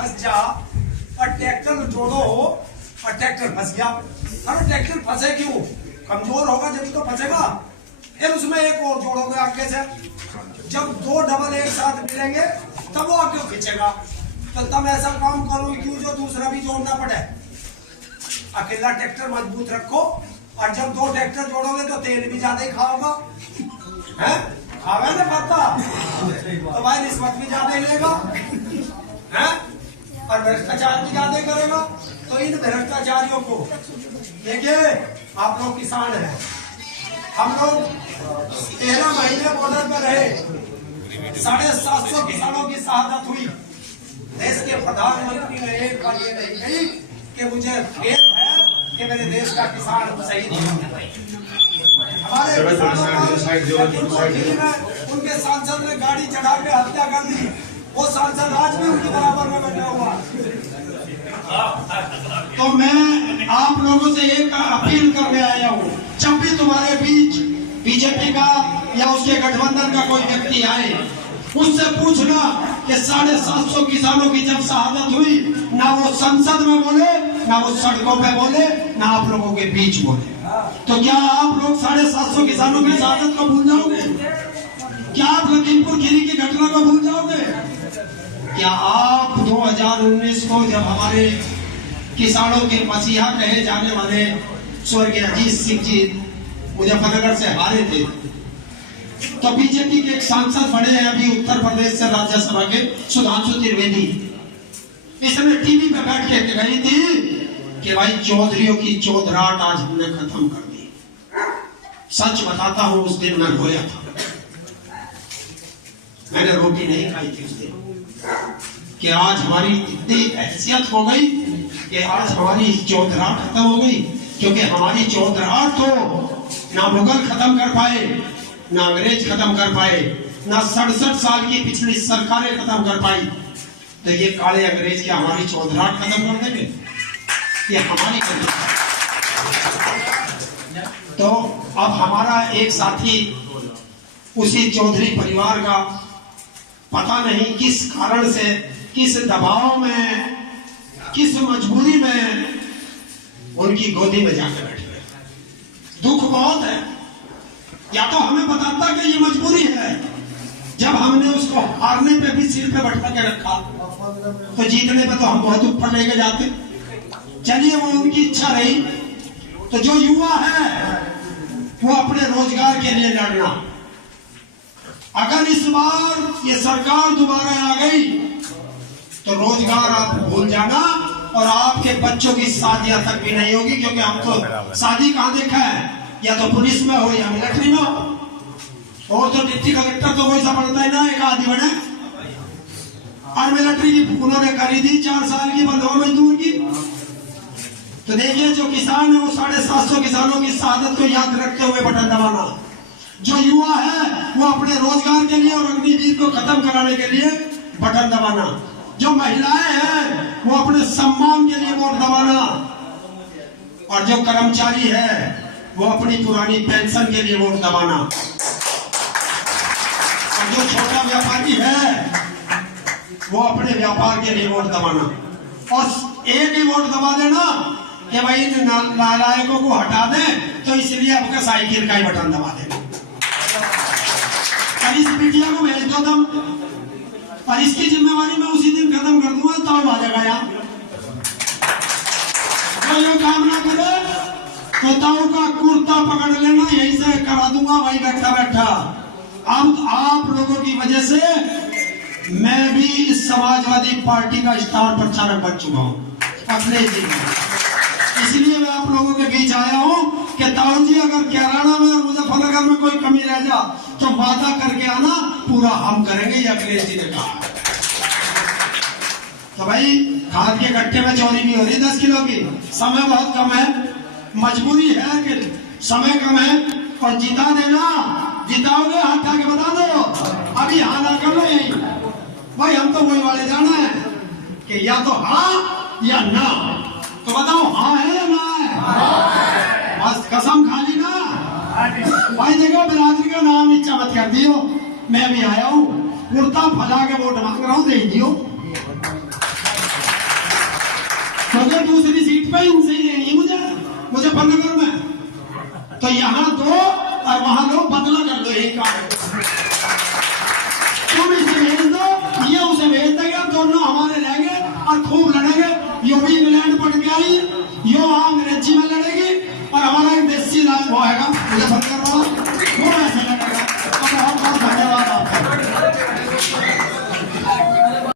फंस जा और ट्रैक्टर जोड़ो और ट्रैक्टर फंस गया। अरे ट्रैक्टर फंसे क्यों? कमजोर होगा जब तो फंसेगा। फिर उसमें एक और जोड़ोगे आगे से, जब दो डबल एक साथ मिलेंगे तब वो आगे खींचेगा। तो तब ऐसा काम करो क्यों जो दूसरा भी जोड़ना पड़े। अकेला ट्रैक्टर मजबूत रखो और जब दो ट्रैक्टर जोड़ोगे तो तेल भी ज्यादा ही खाओगा, है खावे ना पत्ता तो भाई रिश्वत भी ज्यादा ही लेगा, है और भ्रष्टाचार भी ज्यादा करेगा। तो इन भ्रष्टाचारियों को देखिए, आप लोग किसान हैं, हम लोग 13 महीने बॉर्डर पर रहे, 750 किसानों की शहादत हुई। देश के प्रधानमंत्री ने एक बार ये नहीं कही कि मुझे खेद है कि मेरे देश का किसान शहीद हुआ। हमारे उनके सांसद ने गाड़ी चढ़ा के हत्या कर दी, वो सांसद आज भी उनके बराबर में बैठा हुआ। तो मैं आप लोगों से एक अपील करने आया हूँ, जब भी तुम्हारे बीच बीजेपी का या उसके गठबंधन का कोई व्यक्ति आए, उससे पूछना कि 750 किसानों की जब शहादत हुई, ना वो संसद में बोले, ना वो सड़कों पे बोले, ना आप लोगों के बीच बोले। तो क्या आप लोग 750 किसानों की शहादत को भूल जाओगे? क्या आप लखीमपुर खीरी की घटना को भूल जाओगे? क्या आप 2019 को जब हमारे किसानों के मसीहा कहे जाने वाले स्वर्गीय अजीत सिंह जी मुजफ्फरनगर से हारे थे, तो बीजेपी के एक सांसद बने हैं अभी उत्तर प्रदेश से राज्यसभा के, सुधांशु त्रिवेदी, इसने टीवी पे बैठ के कही थी कि भाई चौधरियों की चौधराहट आज हमने खत्म कर दी। सच बताता हूं, उस दिन मैं रोया था, मैंने रोटी नहीं खाई थी उस दिन, कि आज हमारी इतनी हैसियत हो गई कि आज हमारी चौधराहट खत्म हो गई। क्योंकि हमारी चौधराहट तो ना मुगल खत्म कर पाए, ना अंग्रेज खत्म कर पाए, ना 67 साल की पिछली सरकारें खत्म कर पाई। तो ये काले अंग्रेज क्या हमारी चौधराहट खत्म कर देंगे? ये हमारी तो अब हमारा एक साथी उसी चौधरी परिवार का पता नहीं किस कारण से, किस दबाव में, किस मजबूरी में उनकी गोदी में जाकर बैठ गए। दुख बहुत है। या तो हमें बताता कि ये मजबूरी है, जब हमने उसको हारने पे भी सिर पे बैठा के रखा, तो जीतने पे तो हम बहुत ऊपर लेके जाते। चलिए, वो उनकी इच्छा रही। तो जो युवा है वो अपने रोजगार के लिए लड़ना। अगर इस बार ये सरकार दोबारा आ गई तो रोजगार आप भूल जाना और आपके बच्चों की शादियां तक भी नहीं होगी। क्योंकि हम तो शादी कहाँ देखा है, या तो पुलिस में हो या मिलिट्री में हो, और तो डिप्टी कलेक्टर तो कोई समझता है ना, एक आदि बने। और मिलिट्री की उन्होंने करी थी 4 साल की बंधुआ मजदूर की। तो देखिए, जो किसान है वो 750 किसानों की शहादत को याद रखते हुए बटन दबाना। जो युवा है वो अपने रोजगार के लिए और अग्निवीर को खत्म कराने के लिए बटन दबाना। जो महिलाएं हैं वो अपने सम्मान के लिए वोट दबाना। और जो कर्मचारी है वो अपनी पुरानी पेंशन के लिए वोट दबाना। और जो छोटा व्यापारी है वो अपने व्यापार के लिए वोट दबाना। और एक ही वोट दबा देना कि भाई इन नालायकों को हटा दें, तो इसलिए आपका साइकिल का ही बटन दबा देना। और इस मीडिया को भेज दो तुम, और इसकी जिम्मेवारी मैं उसी दिन खत्म कर दूंगा, तो आ जाएगा यहाँ। जो काम ना करे तो ताऊ का कुर्ता पकड़ लेना, यहीं से करा दूंगा भाई बैठा बैठा। अब आप लोगों की वजह से मैं भी इस समाजवादी पार्टी का स्टार प्रचारक बन चुका हूँ अपने जीवन। इसलिए मैं आप लोगों के बीच आया हूँ कि ताऊ जी, अगर कैराना में और मुजफ्फरनगर में कोई कमी रह जा तो वादा करके आना, पूरा हम करेंगे, ये अखिलेश जी ने कहा। तो भाई खाद के गट्टे में चोरी भी हो रही 10 किलो की। समय बहुत कम है, मजबूरी है कि समय कम है, और जिता देना। जिताओगे हाथ आके बता दो, अभी हाँ ना कर लो यही। भाई हम तो वही वाले जाना है कि या तो हाँ या ना। तो बताओ हाँ है या ना है? बस कसम खा ली ना। भाई देखो, बिरादरी का नाम नीचा मत कर दियो। मैं भी आया हूँ, कुर्ता फजा के वोट मांग रहा हूँ, दे दियो। क्योंकि दूसरी सीट पे इनसे ही लेनी है मुजफ्फरनगर में। तो यहाँ दो और वहां लो, बदला कर लो यही काम। तुम इसे भेज दो, ये उसे भेज देगा, दोनों हमारे रहेंगे और खूब लड़ेंगे। यो भी इंग्लैंड पढ़ के आई, यो वहां अंग्रेजी में लड़ेगी और हमारा एक देसी राज वो आएगा मुजफ्फरनगर